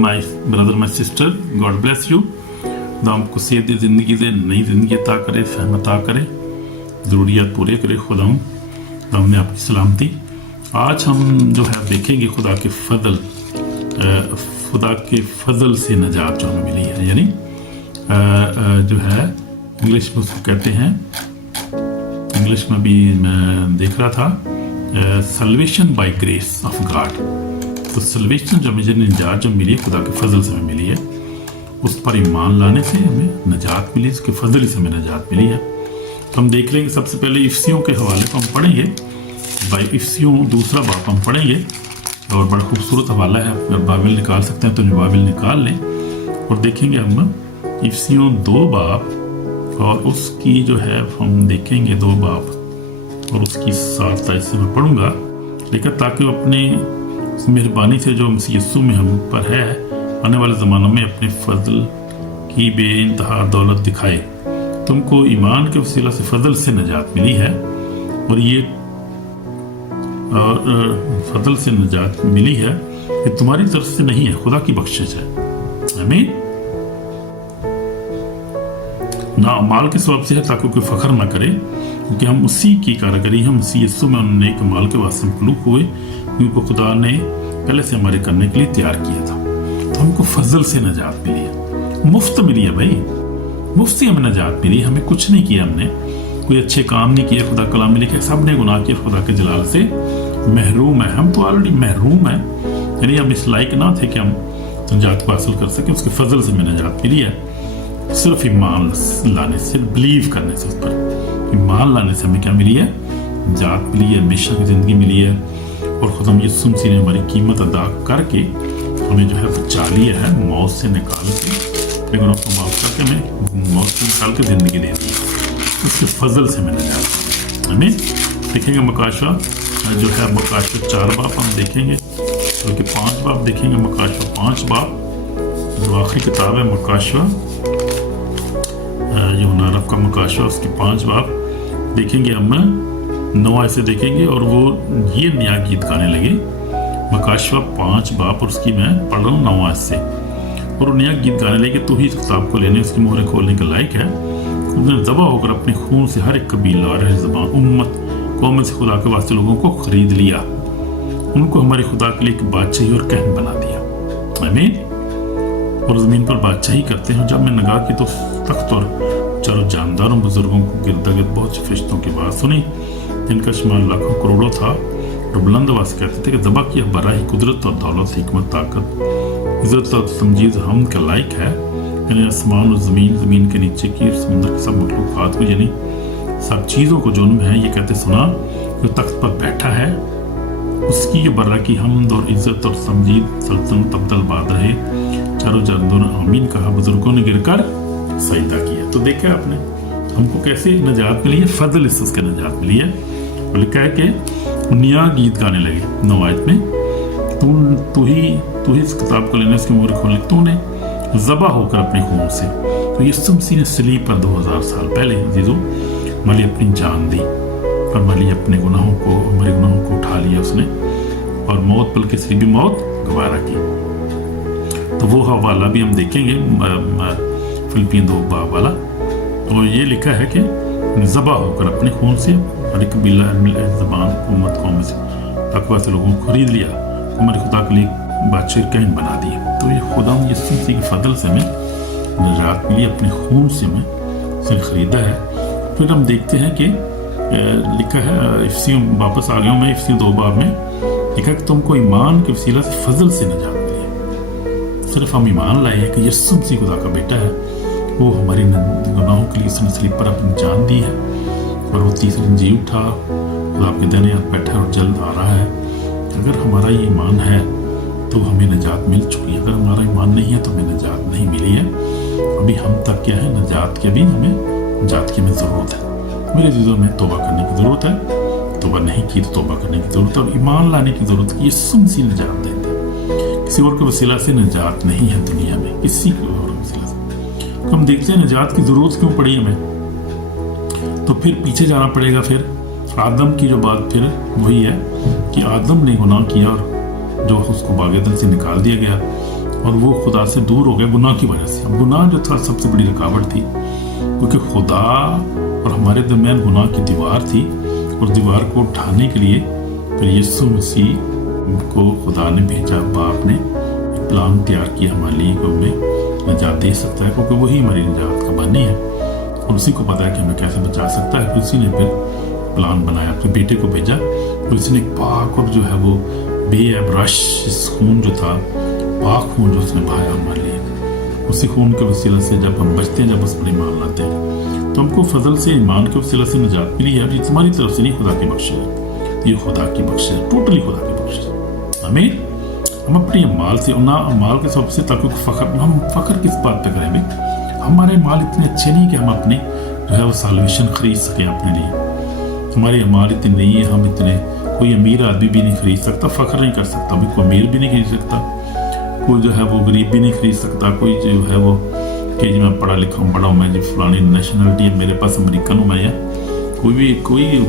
My brother my sister, God bless you. खुदा आपको सेहत ज़िंदगी दे, नई ज़िंदगी अता करे, फहम अता करे, ज़रूरियात पूरे करे। खुदा ने आपकी सलामती। आज हम जो है देखेंगे खुदा के फजल से नजात जो हमें मिली है, यानी जो है इंग्लिश में उसको कहते हैं, इंग्लिश में भी मैं देख रहा था, salvation by grace of God. तो सल्वेशन जो मुझे निजात जो मिली है खुदा के फजल से हमें मिली है, उस पर ईमान लाने से हमें नजात मिली, उसके फजल से हमें नजात मिली है। तो हम देख लेंगे सबसे पहले इफ्सियों के हवाले को हम पढ़ेंगे। बाई इफ्सियों दूसरा बाप हम पढ़ेंगे और बड़ा खूबसूरत हवाला है। अगर बाइबल निकाल सकते हैं तो बाइबल निकाल लें और देखेंगे हम इफ्सियों 2 बाप और उसकी जो है हम देखेंगे 2 बाप और उसकी 7 आयत से मैं पढ़ूंगा, लेकिन ताकि वो अपने मेहरबानी से जो मसीह यीशु में हम पर है आने वाले ज़मानों में अपने फजल की बेइंतहा दौलत दिखाए। तुमको ईमान के वसीला से फजल से नजात मिली है और ये फजल से नजात मिली है, ये तुम्हारी तरफ से नहीं है, खुदा की बख्शिश है। आमीन। ना माल के स्वभाव से है ताकि कोई फख्र ना करे, क्योंकि हम उसी की कारीगरी, हम उसी यीशु में उन्होंने एक माल के वास्ते मखलूक हुए, क्योंकि खुदा ने पहले से हमारे करने के लिए तैयार किया था। तो हमको फजल से नजात मिली है, मुफ्त मिली है भाई, मुफ्त से हमें नजात मिली। हमें कुछ नहीं किया, हमने कोई अच्छे काम नहीं किए, खुदा कलाम में लिखा है सब ने गुनाह किया, खुदा के जलाल से महरूम है। हम तो ऑलरेडी महरूम है, यानी हम इस लायक ना थे कि हम नजात को हासिल कर सके। उसके फजल से हमें नजात मिली है, सिर्फ ईमान लाने से, बिलीव करने से, उस पर ईमान लाने से हमें क्या मिली है? नजात मिली है, हमेशा की जिंदगी मिली है। और खुदा यीशु मसीह ने हमारी कीमत अदा करके हमें जो है बचा लिया है, मौत से निकाल के, लेकिन उसको माफ करके हमें मौत से निकाल के जिंदगी दे दी है। उसके फजल से हमें नजात। हमें देखेंगे मकाशवा जो है, मकाशवा 4 बाप हम देखेंगे, बल्कि 5 बाप देखेंगे। मकाशवा 5 बाप जो आखिरी किताब है मकाशवा, यूहन्ना नबी का मकाशवा, उसके 5 बाप देखेंगे हम, 9 ऐसे देखेंगे और वो ये नया गीत गाने लगे। मकाशवा 5 बाप और उसकी मैं पढ़ रहा हूँ 9 से, और वो नया गीत गाने लगे, तो ही इस किताब को लेने, उसकी मोहरें खोलने के लायक है। उन्होंने ज़बा होकर अपने खून से हर एक कबीला और हर ज़बान, उम्मत, कौम से खुदा के वास्ते लोगों को खरीद लिया, उनको हमारे खुदा के लिए एक बादशाही और कहन बना दिया। आमीन। और ज़मीन पर बादशाही करते हैं। जब मैं नगाह की तो तख्त और चारों जानदारों बुजुर्गों को गिरदागिर्द बहुत से फरिश्तों की बात सुनी, जिनका शुमार लाखों करोड़ों था, और बुलंद आवाज़ से कहते थे कि ज़बा की बराही कुदरत और दौलत, हिकमत, ताकत, इज़्ज़त और तमजीद हम के लायक है। यानी आसमान और ज़मीन, ज़मीन के नीचे की, समुद्र के सब मखलूक़ात को, यानी सब चीज़ों को जो है, ये कहते सुना जो तख्त पर बैठा है उसकी ये बर्रा की हमद और इज़्ज़त और तमजीद सल्तनत अब्दल बाद रहे। चारों जानदारों ने आमीन कहा, बुजुर्गों ने गिरकर सजदा किया। तो देखा आपने हमको कैसे नजात मिली है? फजल से उसके नजात मिली है। और लिखा है कि नया गीत गाने लगे 9 आयत में, तू ही इस किताब को लेने, उसकी मोहर खोलने, तूने ज़बा होकर अपने खून से। तो यीशु मसीह ने सलीब पर 2000 साल पहले अजीजों हमारी अपनी जान दी और हमारी अपने गुनाहों को, हमारे गुनाहों को उठा लिया उसने, और मौत बल्कि सलीबी मौत गवारा की। तो वो हवाला भी हम देखेंगे, फिलिपियन 2 बाब वाला। और ये लिखा है कि ज़बा होकर अपने खून से हर कबीला, ज़बान, हुकूमत, कौम से तकवा से लोगों को खरीद लिया, हमारे खुदा के लिए बादशाह कहन बना दिया। तो ये खुदा यीशु मसीह के फजल से हमें नजात मिली, अपने खून से हमें उसे खरीदा है। फिर हम देखते हैं कि लिखा है इफ्सियों, वापस आ गया हूँ मैं इफ्सियों 2 बाब में, लिखा कि तुमको ईमान के वसीला से फजल से नजात मिली। सिर्फ हम ईमान लाए हैं कि यीशु मसीह खुदा का बेटा है, वो हमारी गुनाहों के लिए उसने सलीब पर अपनी जान दी है, और वो तीसरे दिन जी उठा, खुदा आपके दाहिने हाथ बैठा है और जल्द आ रहा है। अगर हमारा ये ईमान है तो हमें नजात मिल चुकी है, अगर हमारा ईमान नहीं है तो हमें नजात नहीं मिली है। अभी हम तक क्या है, नजात की, अभी हमें नजात की हमें ज़रूरत है। मेरे अज़ीज़ों में तौबा करने की ज़रूरत है, तौबा नहीं की तो तौबा करने की ज़रूरत है, और ईमान लाने की ज़रूरत है कि यीशु मसीह नजात देते हैं। किसी और के वसीला से नजात नहीं है दुनिया में, किसी के और वसीला से। तो हम देखते हैं नजात की ज़रूरत क्यों पड़ी हमें, तो फिर पीछे जाना पड़ेगा। फिर आदम की जो बात फिर वही है कि आदम ने गुनाह किया और जो उसको बागेदन से निकाल दिया गया, और वो खुदा से दूर हो गया गुनाह की वजह से। अब गुनाह जो था सबसे बड़ी रुकावट थी, क्योंकि खुदा और हमारे दरमियान गुनाह की दीवार थी, और दीवार को उठाने के लिए फिर यीशु मसीह को खुदा ने भेजा। बाप ने एक प्लान तैयार किया हमारे लिए कि हमें निजात दे सकता है, क्योंकि वही हमारी निजात का बानी है और उसी को पता है कि हमें कैसे बचा सकता है। उसी ने फिर प्लान बनाया, अपने बेटे को भेजा, तो उसने पाक और जो है वो बेअब रश खून जो था, पाक खून जो उसने बहाया हमारे लिए, उसी खून के वसीला से जब हम बचते हैं, जब उस पर ईमान लाते हैं, तो हमको फजल से ईमान के वसीला से निजात मिली है। ये तुम्हारी तरफ से नहीं, खुदा की बख्शिश है, ये खुदा की बख्शिश है, टोटली खुदा की बख्शिश है। हमें हम अपने माल से ना माल के सबसे ताकि हम फख्र किस बात पे करेंगे? हमारे माल इतने अच्छे नहीं कि हम अपने जो है वो साल्वेशन खरीद सकें अपने लिए। हमारे अमाल इतने नहीं है, हम इतने, कोई अमीर आदमी भी नहीं खरीद सकता, फख्र नहीं कर सकता, कोई अमीर भी नहीं खरीद सकता, कोई जो है वो गरीब भी नहीं खरीद सकता, कोई जो है वो कि जी मैं पढ़ा लिखा हूँ, बड़ा हूँ, मैं जी फलानी नेशनलिटी है, मेरे पास अमेरिकन हूँ मैं, या कोई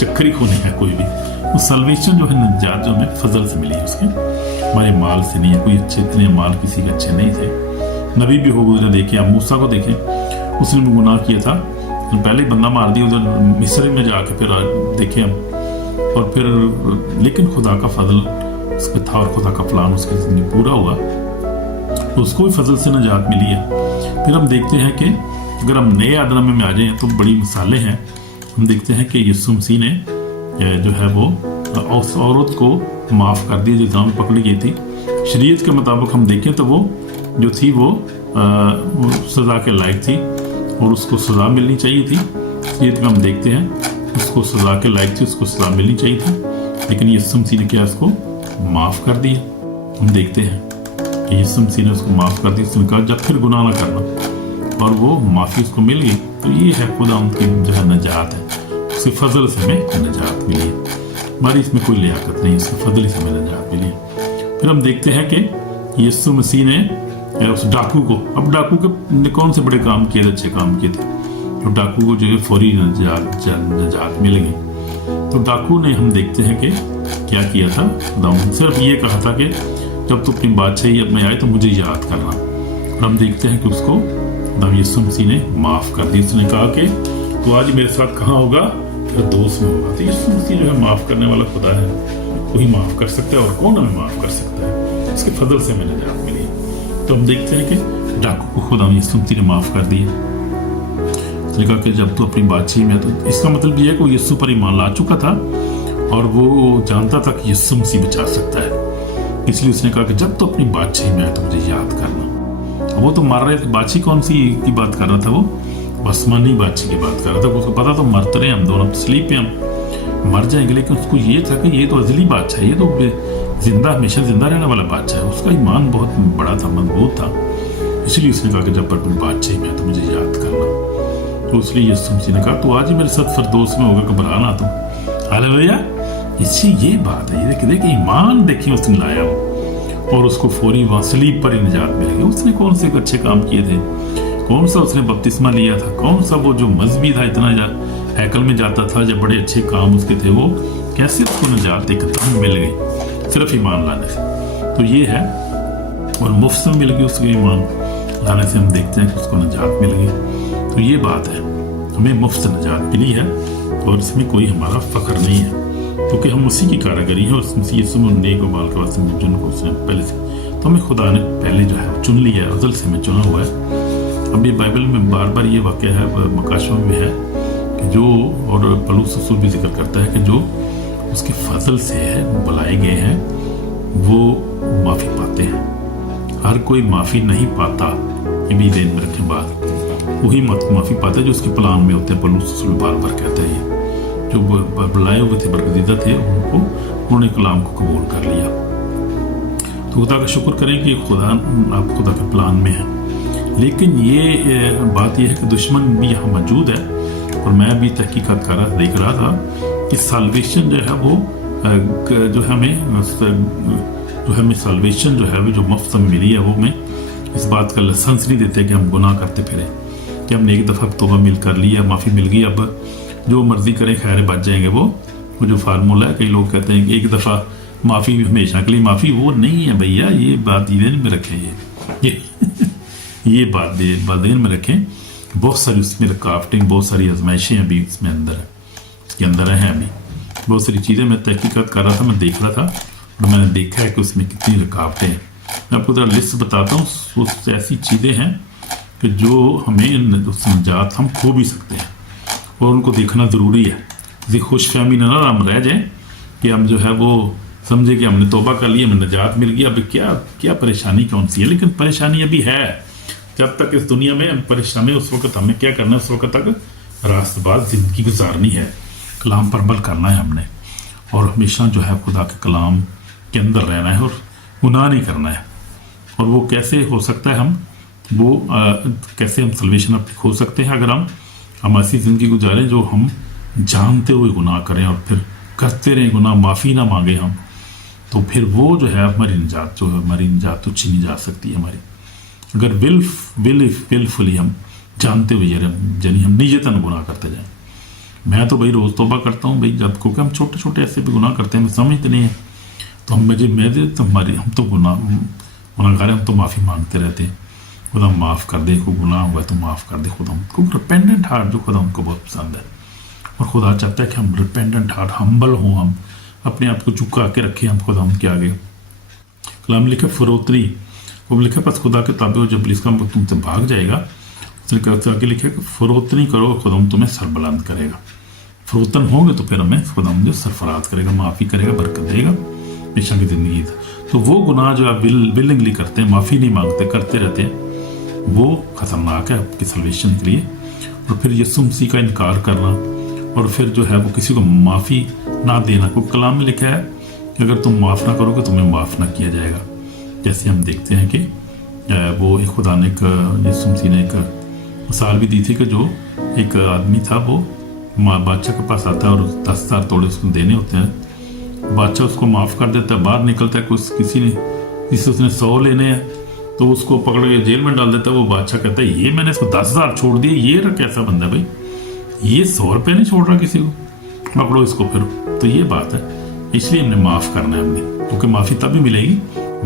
चक्करी को नहीं है कोई भी। वो सल्वेशन जो है निजात जो हमें फजल से मिली है, उसके हमारे माल से नहीं है। कोई अच्छे इतने माल किसी के अच्छे नहीं थे, नबी भी हो गुजरे देखे, आप मूसा को देखें, उसने भी गुनाह किया था, पहले बंदा मार दिया उधर मिस्र में जाके, फिर देखे हम, और फिर लेकिन खुदा का फजल उस पर था और खुदा का प्लान उसकी जिंदगी पूरा हुआ, तो उसको भी फजल से निजात मिली है। फिर हम देखते हैं कि अगर हम नए आदनामे में आ जाएं तो बड़ी मिसालें हैं। हम देखते हैं कि यीशु मसीह ने जो है वो उस औरत को माफ़ कर दिया जो जान पकड़ी गई थी। शरीयत के मुताबिक हम देखें तो वो जो थी वो सज़ा के लायक थी और उसको सज़ा मिलनी चाहिए थी। शरीयत में हम देखते हैं उसको सज़ा के लायक थी, उसको सज़ा मिलनी चाहिए थी, लेकिन यीशु मसीह ने क्या उसको माफ़ कर दिया। हम देखते हैं कि यीशु मसीह ने उसको माफ़ कर दिया, उसने कहा जब फिर गुनाह ना करना, और वो माफ़ी उसको मिल गई। तो ये है खुदा उनकी जो है निजात है, उसके फजल से हमें निजात मिली है, हमारी इसमें कोई लियाकत नहीं, उसके फजल से हमें निजात मिली है। फिर हम देखते हैं कि यीशु मसीह ने उस डाकू को, अब डाकू के कौन से बड़े काम किए थे, अच्छे काम किए थे, तो डाकू को जो है फौरी निजात मिल गई। तो डाकू ने हम देखते हैं कि क्या किया था, खुदा सिर्फ ये कहा था कि जब तो अपनी बादशाही में आए तो मुझे याद करना, और हम देखते हैं कि उसको यीशु मसीह ने माफ़ कर दी। उसने कहा कि तो आज मेरे साथ कहाँ होगा, फिरदौस में होगा। तो यीशु मसीह जो है माफ़ करने वाला खुदा है, वही माफ़ कर सकता है, और कौन हमें माफ़ कर सकता है? इसके फजल से हमें निजात मिली। तो हम देखते हैं कि डाकू को खुदा यीशु मसीह ने माफ़ कर दिया। उसने कहा कि जब तो अपनी बादशाही में, तो इसका मतलब ये है कि वो यीशु पर ईमान ला चुका था और वो जानता था कि यीशु मसीह बचा सकता है, इसलिए उसने कहा कि जब तो अपनी बादशाही में आए तो मुझे याद करना। वो तो मर रहे थे, बादशाही कौन सी की बात कर रहा था, वो आसमानी बादशाही की बात कर रहा था। उसको पता तो मरते रहे हम दोनों, स्लीप पे हम मर जाएंगे, लेकिन उसको ये था कि ये तो अजली बादशाह है, ये तो जिंदा हमेशा जिंदा रहने वाला बादशाह है। उसका ईमान बहुत बड़ा था, मजबूत था, इसलिए उसने कहा कि जब अपनी बादशाही में आए तो मुझे याद करना। तो इसलिए यीशु मसीह ने कहा तो आज ही मेरे साथ फिरदौस में होगा, घबराना तुम। हालेलुया, इससे ये बात है, देखिए ईमान देखिए उसने लाया वो, और उसको फौरी वहाँ सलीब पर ही निजात मिल गई। उसने कौन से अच्छे काम किए थे, कौन सा उसने बपतिस्मा लिया था, कौन सा वो जो मजहबी था, इतना हैकल में जाता था, जब बड़े अच्छे काम उसके थे, वो कैसे उसको निजात एकदम मिल गई सिर्फ ईमान लाने से। तो ये है, और मुफ्त में मिल गई उसको ईमान लाने से। हम देखते हैं कि उसको निजात मिल गई। तो ये बात है, हमें मुफ्त निजात मिली है और इसमें कोई हमारा फख्र नहीं है, क्योंकि हम उसी की कारीगरी है, और यीशु नेक और बाल के वास्ते जिनको उसने पहले से, तो हमें खुदा ने पहले जो है चुन लिया है, अज़ल से हमें चुना हुआ है। अब ये बाइबल में बार बार ये वाक़या है, मकाशों में है कि जो, और पौलुस रसूल भी जिक्र करता है कि जो उसके फजल से है बुलाए गए हैं वो माफ़ी पाते हैं। हर कोई माफ़ी नहीं पाता, ये भी ध्यान में रखें बात, वही माफ़ी पाता है जो उसके प्लान में होते हैं। पौलुस रसूल बार बार कहता है, जो बुलाए हुए थे, बरगदीदा थे, उन्होंने कलाम को कबूल कर लिया। तो खुदा का शुक्र करें कि आप खुदा के प्लान में हैं। लेकिन ये बात यह है कि दुश्मन भी यहाँ मौजूद है, और मैं भी तहकीकात देख रहा था कि साल्वेशन जो है वो जो हमें साल्वेशन जो है जो मुफ्त में मिली है, वो हमें इस बात का लाइसेंस नहीं देते कि हम गुनाह करते फिरें, कि हमने एक दफ़ा तौबा मिल कर लिया, माफ़ी मिल गई, अब जो मर्जी करें खैर बच जाएंगे। वो जो फार्मूला है, कई लोग कहते हैं कि एक दफ़ा माफ़ी हमेशा के लिए माफ़ी वो नहीं है भैया, ये बात ध्यान में रखें, ये बात ध्यान में रखें। बहुत सारी उसमें रुकावटें, बहुत सारी आजमाइशें अभी उसमें अंदर है, उसके अंदर हैं अभी बहुत सारी चीज़ें। मैं तहकीकात कर रहा था, मैं देख रहा था और मैंने देखा है कि उसमें कितनी रुकावटें हैं। मैं आपको ज़रा लिस्ट बताता हूँ, उस ऐसी चीज़ें हैं कि जो हमें उस निजात हम खो भी सकते हैं और उनको देखना ज़रूरी है। किसी खुश फहमी ना हम रह जाएँ कि हम जो है वो समझे कि हमने तौबा कर लिया, हमें निजात मिल गया, अब क्या परेशानी कौन सी है। लेकिन परेशानी अभी है, जब तक इस दुनिया में परेशानी, उस वक्त हमें क्या करना है, उस वक्त तक रास्तबाज ज़िंदगी गुजारनी है, कलाम पर अमल करना है हमने, और हमेशा जो है खुदा के कलाम के अंदर रहना है और गुनाह नहीं करना है। और वो कैसे हो सकता है, कैसे हम सल्वेशन अपनी खो सकते हैं, अगर हम ऐसी ज़िंदगी गुजारें जो हम जानते हुए गुनाह करें और फिर करते रहें गुनाह, माफ़ी ना मांगे हम, तो फिर वो जो है हमारी निजात तो छीनी जा सकती है हमारी। अगर विलफुली हम जानते हुए यानी हम नियतन गुनाह करते जाएं। मैं तो भाई रोज़ तौबा करता हूँ भाई, जब क्योंकि हम छोटे छोटे ऐसे भी गुनाह करते हैं, हम समझते नहीं हैं, तो हम तो गुनाहगार, हम तो माफ़ी मांगते रहते हैं, खुदा माफ़ कर दे, कोई गुनाह हुआ तो माफ़ कर दे खुदा। हमको रिपेंडेंट हार्ट जो खुदा हमको बहुत पसंद है, और खुदा चाहता है कि हम रिपेंडेंट हार्ट, हम्बल हों, हम अपने आप को झुका के रखें हम खुदा उनके आगे। कलाम लिखे फरोतनी, वो लिखे बस खुदा के ताबे हो, जब इसका तुमसे भाग जाएगा, उसने आगे लिखे कि फरोतनी करो, खुदा तुम्हें सरबलंद करेगा। फरोतन होंगे तो फिर हमें खुदा मुझे सरफराज करेगा, माफ़ी करेगा, बरकत देगा हमेशा की ज़िंदगी। तो वो गुनाह जो आप विलिंगली करते हैं, माफ़ी नहीं मांगते, करते रहते हैं, वो ख़तरनाक है आपकी सल्वेशन के लिए। और फिर यीशु मसीह का इनकार करना, और फिर जो है वो किसी को माफ़ी ना देना। को कलाम में लिखा है कि अगर तुम माफ़ ना करोगे तुम्हें माफ़ ना किया जाएगा। जैसे हम देखते हैं कि वो एक खुदा ने यीशु मसीह ने एक मिसाल भी दी थी कि जो एक आदमी था, वो बादशाह के पास आता है और 10,000 तोड़े उसको देने होते हैं। बादशाह उसको माफ़ कर देता है, बाहर निकलता है, जिससे उसने 100 लेने हैं तो उसको पकड़ के जेल में डाल देता है। वो बादशाह कहता है ये मैंने इसको 10,000 छोड़ दिए, ये कैसा बंदा भाई, ये 100 रुपये नहीं छोड़ रहा किसी को, पकड़ो इसको फिर। तो ये बात है, इसलिए हमने माफ़ करना है हमने, क्योंकि माफ़ी तभी मिलेगी,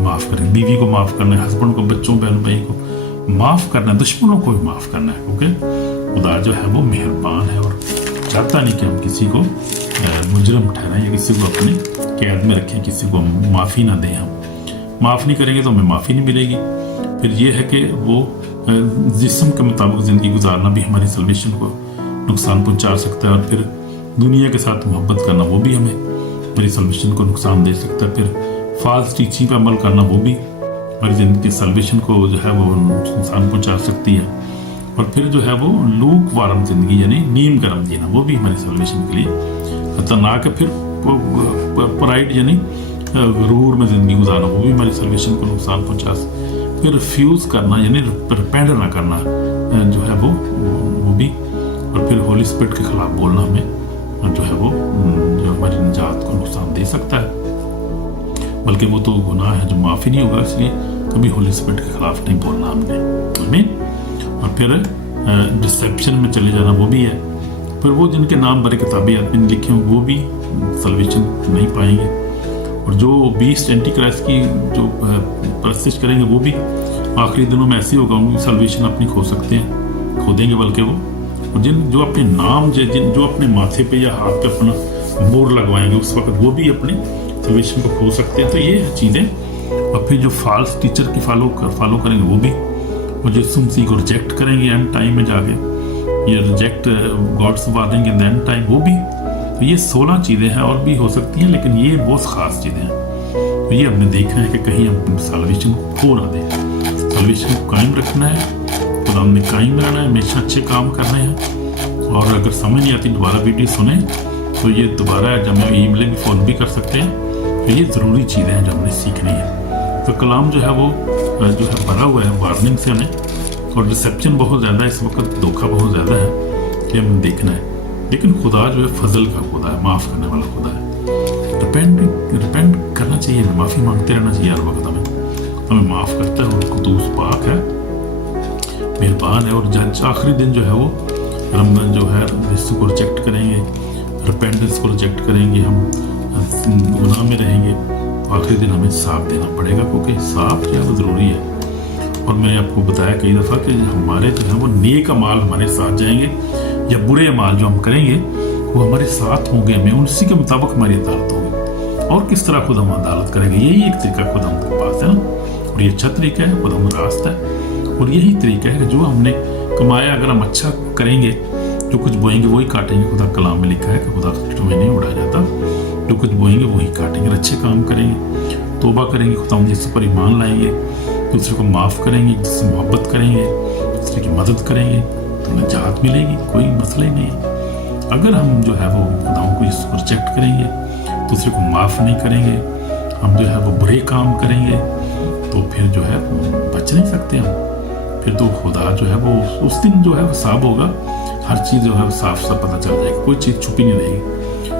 माफ़ करें। बीवी को माफ़ करना है, हस्बैंड को, बच्चों, बहन भाई को माफ़ करना है, दुश्मनों को भी माफ़ करना है, क्योंकि खुदा जो है वो मेहरबान है और चाहता नहीं कि हम किसी को मुजरम ठहराएं या किसी को अपने कैद में रखें, किसी को माफ़ी ना दें। हम माफ़ नहीं करेंगे तो हमें माफ़ी नहीं मिलेगी। फिर ये है कि वो जिस्म के मुताबिक ज़िंदगी गुजारना भी हमारी सल्वेशन को नुकसान पहुंचा सकता है, और फिर दुनिया के साथ मोहब्बत करना वो भी हमें हमारी सल्वेशन को नुकसान दे सकता है। फिर फाल्स टीचिंग पर अमल करना वो भी हमारी ज़िंदगी की सल्वेशन को जो है वो नुकसान पहुंचा सकती है। और फिर जो है वो लूक वारम ज़िंदगी यानी नीम गर्म जीना वो भी हमारी सल्वेशन के लिए खतरनाक है। फिर प्राइड यानी गुरूर में ज़िंदगी गुजारना वो भी हमारी सल्वेशन को नुकसान पहुंचा। फिर रिफ्यूज़ करना यानी रिपेंट ना करना जो है वो भी। और फिर होली स्पिरिट के खिलाफ बोलना हमें जो है वो जो हमारी निजात को नुकसान दे सकता है, बल्कि वो तो गुनाह है जो माफ़ी नहीं होगा, इसलिए कभी होली स्पिरिट के खिलाफ नहीं बोलना हमने हमें। और फिर डिसेप्शन में चले जाना वो भी है। फिर वो जिनके नाम बड़े किताबी आदमी ने लिखे हों वो भी सल्वेशन नहीं पाएंगे, और जो बीस्ट एंटी क्राइस्ट की जो परस्तिश करेंगे वो भी आखिरी दिनों में ऐसे होगा, उनकी सल्वेशन अपनी खो सकते हैं, खो देंगे। बल्कि वो जो अपने नाम जो अपने माथे पे या हाथ पे अपना मोर लगवाएंगे उस वक्त वो भी अपनी सल्वेशन को खो सकते हैं। तो ये है चीज़ें। और फिर जो फॉल्स टीचर की फॉलो करेंगे वो भी, और जो मसीह को रिजेक्ट करेंगे एंड टाइम में जाके, ये रिजेक्ट गॉड से देंगे एंड टाइम वो भी। तो ये 16 चीज़ें हैं, और भी हो सकती हैं, लेकिन ये बहुत ख़ास चीज़ें हैं। तो ये हमने देखना है कि कहीं हम सल्वेशन को खो ना दें। सल्वेशन को कायम रखना है, तो हमने कायम रहना है, हमेशा अच्छे काम करने हैं। और अगर समझ नहीं आती दोबारा वीडियो सुने, तो ये दोबारा जब हमें ईमेल भी फ़ोन भी कर सकते हैं। तो ये ज़रूरी चीज़ें हैं जो हमने सीखनी है। तो कलाम जो है वो जो है भरा हुआ है वार्निंग से हमें, और रिसेप्शन बहुत ज़्यादा है इस वक्त, धोखा बहुत ज़्यादा है कि हमें देखना है। लेकिन खुदा जो है फजल का खुदा है, माफ़ करने वाला खुदा है। रिपेंट करना चाहिए, हमें माफ़ी मांगते रहना चाहिए हर वक्त। हमें माफ़ करता है, और कुदूस पाक है, मेहरबान है। और जज आखिरी दिन जो है वो हम जो है यीशु को रिजेक्ट करेंगे, रिपेंटेंस को रिजेक्ट करेंगे, हम गुनाह में रहेंगे, तो आखिरी दिन हमें हिसाब देना पड़ेगा, क्योंकि हिसाब जो है वो ज़रूरी है। और मैंने आपको बताया कई दफ़ा कि हमारे जो है वो नेक अमाल हमारे साथ जाएंगे या बुरे अमाल जो हम करेंगे वो हमारे साथ होंगे, हमें उसी के मुताबिक हमारी अदालत होगी। और किस तरह खुद हम अदालत करेंगे, यही एक तरीका खुद हम के पास है ना, और ये अच्छा तरीका है, खुद हम रास्ता है। और यही तरीका है कि जो हमने कमाया अगर हम अच्छा करेंगे, जो कुछ बोएंगे वही काटेंगे। खुदा कलाम में लिखा है कि खुदा तुम्हें नहीं उड़ा जाता, जो कुछ बोएंगे वही काटेंगे। अच्छे काम करेंगे, तौबा करेंगे, खुदा जिससे पर ईमान लाएंगे, दूसरे को माफ़ करेंगे, जिससे मोहब्बत करेंगे, दूसरे की मदद करेंगे, तो निजात मिलेगी, कोई मसला ही नहीं है। अगर हम जो है वो खुदाओं को इसको रिजेक्ट करेंगे, दूसरे को माफ़ नहीं करेंगे, हम जो है वो बुरे काम करेंगे, तो फिर जो है बच नहीं सकते हम। फिर तो खुदा जो है वो उस दिन जो है वो साफ होगा, हर चीज़ जो है वो साफ साफ पता चल जाएगी, कोई चीज़ छुपी नहीं रहेगी।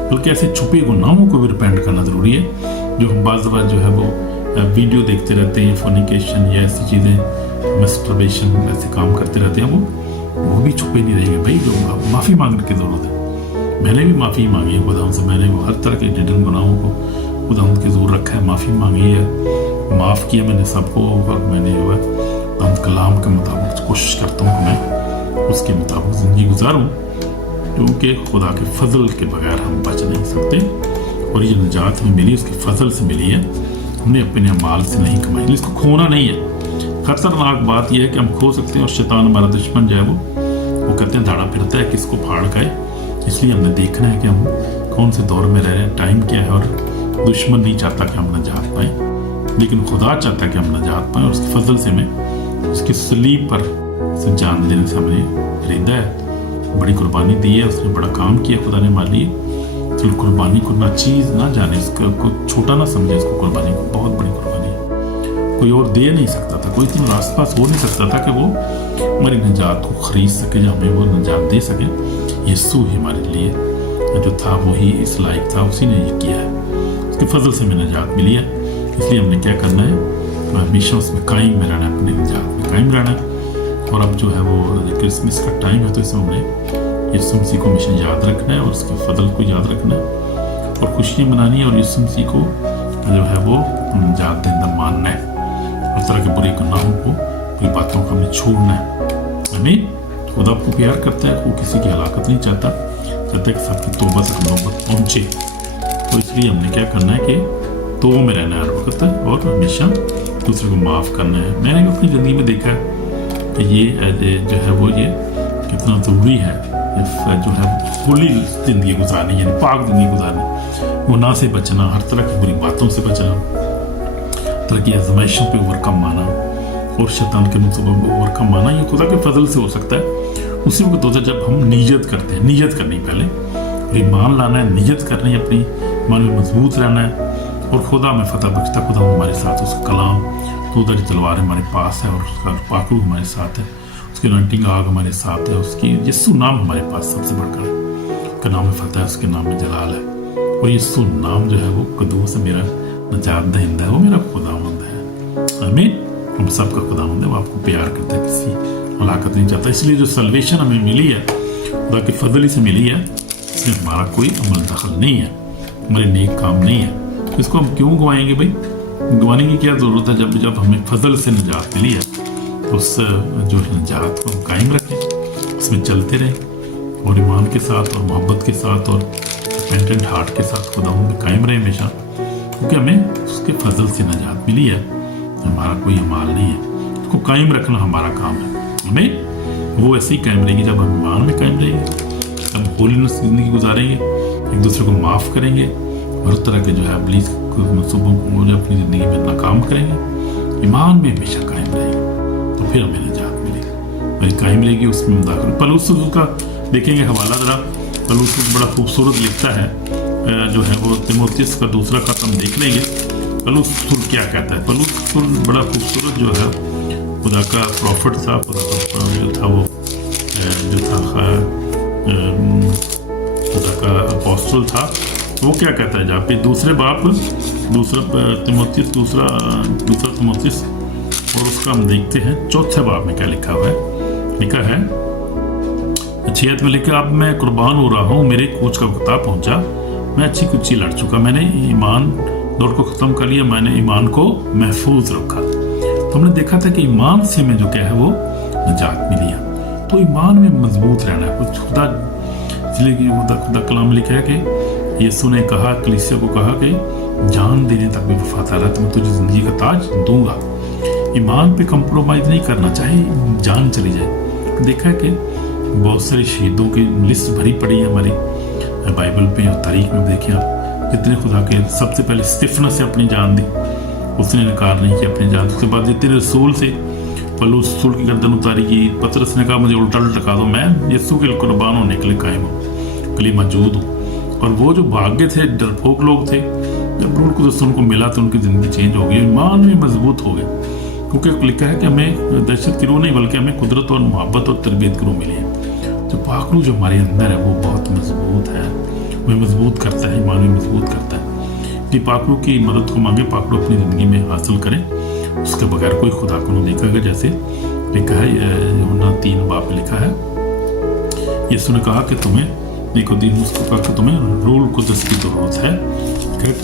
बल्कि ऐसे छुपे गुनाहों को भी रिपेंट करना ज़रूरी है, जो हम बाज़ दफ़ा जो है वो वीडियो देखते रहते हैं, फोनिकेशन या ऐसी चीज़ें, मस्टरबेशन, ऐसे काम करते रहते हैं, वो भी छुपे नहीं रहेंगे। भाई जो माफ़ी मांगने की ज़रूरत है, मैंने भी माफ़ी मांगी है खुदा से, मैंने वो हर तरह के डिडन गुनाहों को खुदा के ज़रूर रखा है, माफ़ी मांगी है, माफ़ किया मैंने सबको। और मैंने जो है हम कलाम के मुताबिक कोशिश करता हूँ कि मैं उसके मुताबिक ज़िंदगी गुजारूँ, क्योंकि खुदा के फजल के बगैर हम बच नहीं सकते। और ये निजात हमें मिली उसके फजल से मिली है, हमने अपने अमाल से नहीं कमाई, इसको खोना नहीं है। खतरनाक बात यह है कि हम खो सकते हैं, और शैतान हमारा दुश्मन जो है वो कहते हैं दाड़ा फिरता है किसको फाड़ खाए। इसलिए हमने देखना है कि हम कौन से दौर में रह रहे हैं, टाइम क्या है। और दुश्मन नहीं चाहता कि हम नजात पाएँ, लेकिन खुदा चाहता है कि हम नजात पाएँ। और उसके फजल से हमें उसकी सलीब पर से जान देने से हमें खरीदा है, बड़ी कुर्बानी दी है, उसने बड़ा काम किया खुदा ने हमारे लिए। चलो कुर्बानी को ना चीज़ ना जाने, इसको छोटा ना समझे, इसको कुर्बानी को बहुत बड़ी कुर्बानी है, कोई और दे नहीं सकता था, कोई इतना रास्ता पास हो नहीं सकता था कि वो हमारी निजात को खरीद सके या हमें वो निजात दे सके। यीशु ही हमारे लिए जो था वही इस लायक था, उसी ने ये किया है, उसके फजल से हमें निजात मिली है। इसलिए हमने क्या करना है, हमेशा उसमें कायम में रहना है, अपने निजात में कायम रहना है। और अब जो है वो क्रिसमस का टाइम है, तो इसमें हमने यीशु मसीह को हमेशा याद रखना है और उसके फजल को याद रखना है और खुशियाँ मनानी है, और यीशु मसीह को जो है वो निजात देना मानना है। हर तरह के बुरे गुनाहों को, बुरी बातों को हमें छोड़ना है। हमें खुदा आपको प्यार करता है, वो किसी की हलाकत नहीं चाहता, चाहता है कि सबकी तौबा तक नौबत पहुँचे। तो इसलिए हमने क्या करना है कि तौबा में रहना है हर वक्त, और हमेशा दूसरे को माफ़ करना है। मैंने भी अपनी ज़िंदगी में देखा है कि ये जो है वो ये कितना ज़रूरी है, जो है खुली ज़िंदगी गुजारनी, यानी पाक ज़िंदगी गुजारनी, गुनाह से बचना, हर तरह की बुरी बातों से बचना, तरह की आजमाइशों पे ओवरकम आना और शैतान के मुताबिक ओवरकम आना, ये खुदा के फजल से हो सकता है। उसी वक्त होता है जब हम नियत करते हैं, नियत करनी पहले, ईमान लाना है, नियत करनी है, अपनी ईमान में मजबूत रहना है, और खुदा में फतह बख्शता, खुदा हमारे साथ, उसका कलाम तो उधर तलवार हमारे पास है, और उसका पाकरू हमारे साथ है, उसकी अनॉइंटिंग आग हमारे साथ है, उसकी यीशु नाम हमारे पास सबसे बढ़कर है, उसका नाम में फतह है, उसके नाम में जलाल है। और यीशु नाम जो है वो कदूस है, मेरा निजात दहिंदा है, वो मेरा खुदावंद है। आमीन। हम सबका खुदावंद है, वो आपको प्यार करता है, किसी हलाकत नहीं चाहता। इसलिए जो सल्वेशन हमें मिली है खुदा के फजल से मिली है, इसमें हमारा कोई अमल दखल नहीं है, हमारे नेक काम नहीं है। तो इसको हम क्यों गवाएंगे भाई, गवाने की क्या ज़रूरत है, जब हमें फजल से निजात मिली है, तो उस जो निजात को हम कायम रखें, उसमें चलते रहें, और ईमान के साथ और मोहब्बत के साथ और रिपेंटेंट हार्ट के साथ खुदा में कायम रहे हमेशा, क्योंकि हमें उसके फजल से निजात मिली है, हमारा कोई अमाल नहीं है। उसको कायम रखना हमारा काम है। हमें वो ऐसे ही कायम रहेगी जब हम ईमान में कायम रहेंगे, हम होलीनेस ज़िंदगी गुजारेंगे, एक दूसरे को माफ़ करेंगे, और उस तरह के जो है इब्लीस मनसूबों को जो अपनी ज़िंदगी में नाकाम करेंगे, ईमान में हमेशा कायम रहेंगे, तो फिर हमें निजात मिलेगी। और कायम रहेगी उसमें दाखिल। पलूस का देखेंगे हवाला ज़रा, पलूस बड़ा खूबसूरत लिखता है, जो है वो तीमुथियुस का दूसरा खत हम देख लेंगे। पलूस क्या कहता है, पलूस बड़ा खूबसूरत जो है खुदा का प्रॉफिट था, खुदा का जो था वो जो था खुदा का अपोस्टल था। वो क्या कहता है जहाँ पे दूसरा तीमुथियुस, और उसका हम देखते हैं चौथे बाब में क्या लिखा हुआ है। लिखा है 6 में लिखा, अब मैं कुर्बान हो रहा हूँ, मेरे कूच का वक्त पहुँचा, मैं अच्छी कुच्ची लड़ चुका, मैंने ईमान दौड़ को ख़त्म कर लिया, मैंने ईमान को महफूज रखा। तो हमने देखा था कि ईमान से हमें जो क्या है वो निजात मिली है। तो ईमान में मजबूत रहना है। कुछ खुदा इसलिए कि खुदा कलाम लिखा है कि यीशु ने कहा, कलीसिया को कहा कि जान देने तक भी वफादार रह, तो मैं तुझे ज़िंदगी का ताज दूंगा। ईमान पे कंप्रोमाइज़ नहीं करना, चाहे जान चली जाए। देखा है कि बहुत सारे शहीदों की लिस्ट भरी पड़ी है हमारी बाइबल पे और तारीख में। देखें आप, जितने खुदा के, सबसे पहले स्टिफनस से अपनी जान दी, उसने इनकार नहीं किया अपनी जान। उसके बाद जितने रसूल से, पौलुस रसूल की गर्दन उतारी की, पतरस ने कहा मुझे उल्टा लटका दो, मैं यीशु के कुर्बान होने के लिए कायम हूँ, के लिए मौजूद हूँ। और वो जो भाग्य थे, डरपोक लोग थे, जब रूह कुदस उनको मिला तो उनकी ज़िंदगी चेंज हो गई, ईमान में मजबूत हो गए। क्योंकि लिखा है कि हमें दहशत की रूह नहीं बल्कि हमें कुदरत और मोहब्बत और तरबियत की रूह मिली है। जो पाक रूह जो हमारे अंदर है वो बहुत मजबूत है, वो मजबूत करता है, ईमान में मजबूत करता है। कि पाक रूह की मदद को मांगे, पाक रूह अपनी ज़िंदगी में हासिल करें, उसके बगैर कोई खुदा को नहीं देखा गया। जैसे लिखा है यूहन्ना 3 लिखा है, यीशु ने कहा कि तुम्हें निकोदेमुस को कहा कि तुम्हें रूह कुदस की जरूरत है।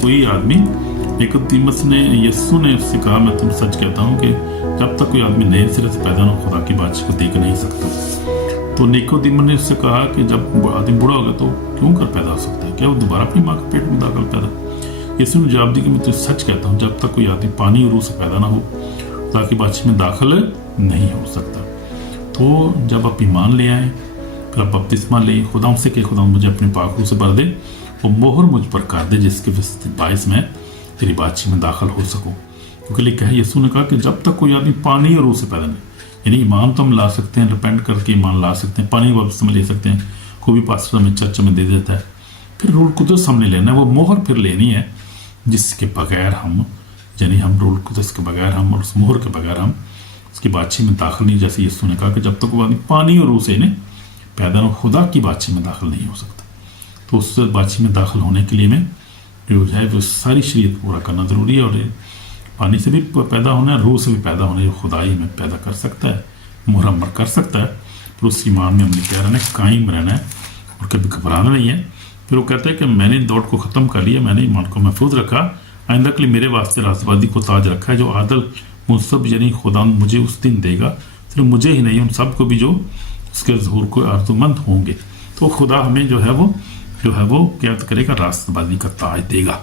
कोई आदमी, निकोदेमुस ने, यीशु ने उससे कहा मैं तुम सच कहता हूँ कि जब तक कोई आदमी नए सिरे से पैदा ना हो खुदा की बादशाही को देख नहीं सकता। तो निकोदेमुस ने उससे कहा कि जब आदमी बूढ़ा होगा तो क्यों कर पैदा हो सकता है, क्या वो दोबारा अपनी माँ के पेट में दाखिल पैदा? यीशु ने जवाब दिया कि मैं तुझे सच कहता हूँ, जब तक कोई आदमी पानी और रूह से पैदा ना हो खुदा की बादशाही में दाखिल नहीं हो सकता। तो जब आप ईमान ले आए, फिर आप बपतिस्मा ले, खुदा से कि खुदा मुझे अपने पाक रूह से भर दे, वो मोहर मुझ पर कर दे जिसके बायस में तेरी बादशाही में दाखिल हो सकूं। क्योंकि लिखा है, यीशु ने कहा कि जब तक कोई आदमी पानी और रूह से पैदा नहीं, यानी ईमान तो हम ला सकते हैं, रिपेंट करके ईमान ला सकते हैं, पानी वापस में ले सकते हैं, कोई भी पास्टर हमें चर्च में दे देता है, फिर रूह कुदस हमने लेना है, वो मोहर फिर लेनी है जिसके बगैर हम, यानी हम रूह कुदस के बगैर हम, और उस मोहर के बगैर हम उसकी बादशाही में दाखिल नहीं। जैसे यीशु ने कहा कि जब तक वो आदमी पानी और रूह से ने पैदा हो खुदा की बादशाही में दाखिल नहीं हो सकता। तो उस बादशाही में दाखिल होने के लिए में जो है वो सारी शरीयत पूरा करना ज़रूरी है। और पानी से भी पैदा होना है, रूह से भी पैदा होना है, जो खुदाई में पैदा कर सकता है, मुरम्मर कर सकता है। फिर उस ईमान में हमने क्या रहना है, कायम रहना है और कभी घबराना नहीं है। फिर वो कहते हैं कि मैंने दौड़ को ख़त्म कर लिया, मैंने ईमान को महफूज रखा, आइंदा के लिए मेरे वास्ते रास्तबाजी को ताज रखा है, जो आदल मुनसब यानी खुदा मुझे उस दिन देगा, सिर्फ मुझे ही नहीं उन सब को भी जो उसके ज़हूर को आरज़ूमंद होंगे। तो खुदा हमें जो है वो क्या करेगा, रास्तबाजी का ताज देगा,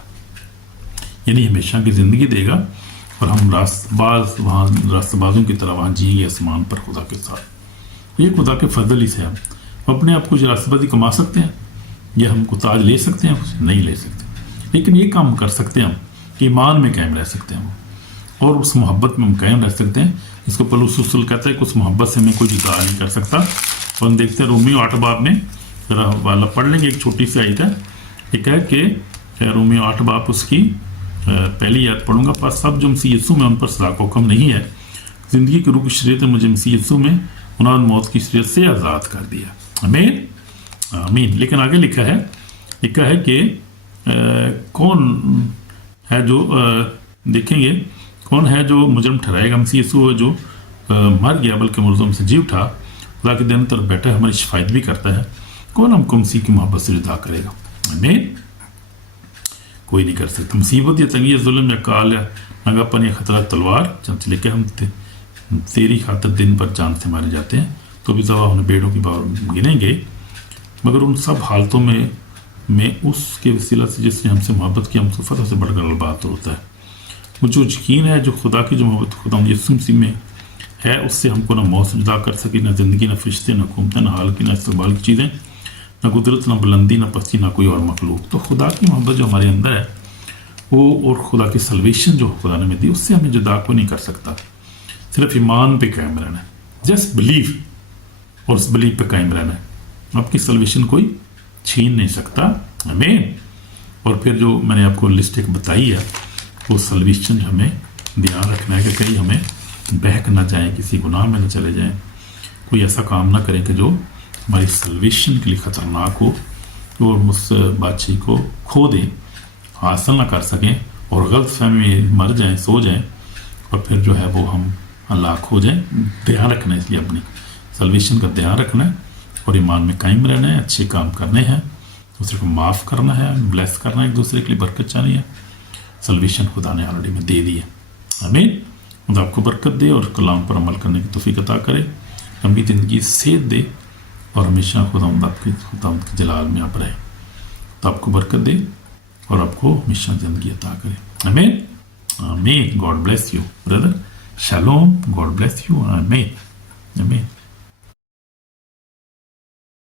यानी हमेशा की ज़िंदगी देगा, और हम रास्तबाजों की तरह वहाँ जिएंगे आसमान पर खुदा के साथ। ये खुदा के फजल ही से हम अपने आप को जो रास्तबाजी कमा सकते हैं, या हमको ताज ले सकते हैं, नहीं ले सकते, लेकिन ये काम कर सकते हैं हम कि ईमान में कायम रह सकते हैं और उस मोहब्बत में हम कायम रह सकते हैं। इसको पौलुस रसूल कहता है कि उस मोहब्बत से हमें कोई जुदा नहीं कर सकता। और हम देखते हैं रोमियो 8 में, जरा वाला पढ़ लेंगे, एक छोटी सी आयत है, एक है कि रोमियो 8 उसकी पहली याद पढ़ूंगा, पर सब जो मसीह यीशु में उन पर सजा का हुक्म नहीं है, जिंदगी की रूह की शरीयत ने मुझे मसीह यीशु में उन्होंने मौत की शरीयत से आज़ाद कर दिया। आमीन आमीन। लेकिन आगे लिखा है कि कौन है जो देखेंगे कौन है जो मुजरम ठहराएगा। मसीह यीशु जो मर गया बल्कि मुर्दों में से जी उठा, खुदा के दिन तरफ बैठा, हमारी शिफायत भी करता है, कौन हमको मसीह की मोहब्बत से रिदा करेगा? आमीन। कोई नहीं कर सकता। मुसीबत या तंगी या जुल्म या काल या नंगापन या खतरा तलवार जब से लेकर हम तेरी खातिर दिन भर जान से मारे जाते हैं, तो भी ज़वा उन्हें बेड़ों की बार गिनेंगे, मगर उन सब हालतों में उसके वसीला से जिसने हमसे मोहब्बत की, हमसे फतह से बढ़कर बात होता है। मुझे यकीन है जो खुदा की जो मोहब्बत खुदा यीशु मसीह में है, उससे हमको ना मौत से जुदा कर सकी, ना ज़िंदगी, ना फरिश्ते, ना हुकूमतें, ना हाल की, ना इस्तकबाल की चीज़ें, ना कुदरत, ना बुलंदी, ना पस्ती, ना कोई और मखलूक। तो खुदा की मोहब्बत जो हमारे अंदर है वो, और खुदा की सल्वेशन जो खुदा ने हमें दी, उससे हमें जुदा कोई नहीं कर सकता। सिर्फ ईमान पे कायम रहना है, जस्ट बिलीव, और उस बिलीव पे कायम रहना है। आपकी सल्वेशन कोई छीन नहीं सकता। आमीन। और फिर जो मैंने आपको लिस्ट एक बताई है, वो सल्वेशन हमें ध्यान रखना है कि कहीं हमें बहक ना जाए, किसी गुनाह में न चले जाएं, कोई ऐसा काम ना करें कि जो हमारी सल्वेशन के लिए ख़तरनाक हो, और उस बादशाही को खो दें, हासिल ना कर सकें, और गलत फहमी में मर जाएं, सो जाएं, और फिर जो है वो हम अल्लाह खो जाएं। ध्यान रखना है, इसलिए अपनी सल्वेशन का ध्यान रखना है, और ईमान में कायम रहना है, अच्छे काम करने हैं, दूसरे को माफ़ करना है, ब्लेस करना है, एक दूसरे के लिए बरकत चाहनी है, सल्वेशन खुदा ने ऑलरेडी में दे दी है। आमीन। खुदा आपको बरकत दे और कलाम पर अमल करने की तौफीक अता करे, लंबी ज़िंदगी सेहत दे और हमेशा खुदा के जलाल में आप रहे। तो आपको बरकत दे और आपको हमेशा ज़िंदगी अता करे। आमीन आमीन। God bless you brother. Shalom. God bless you. आमीन आमीन।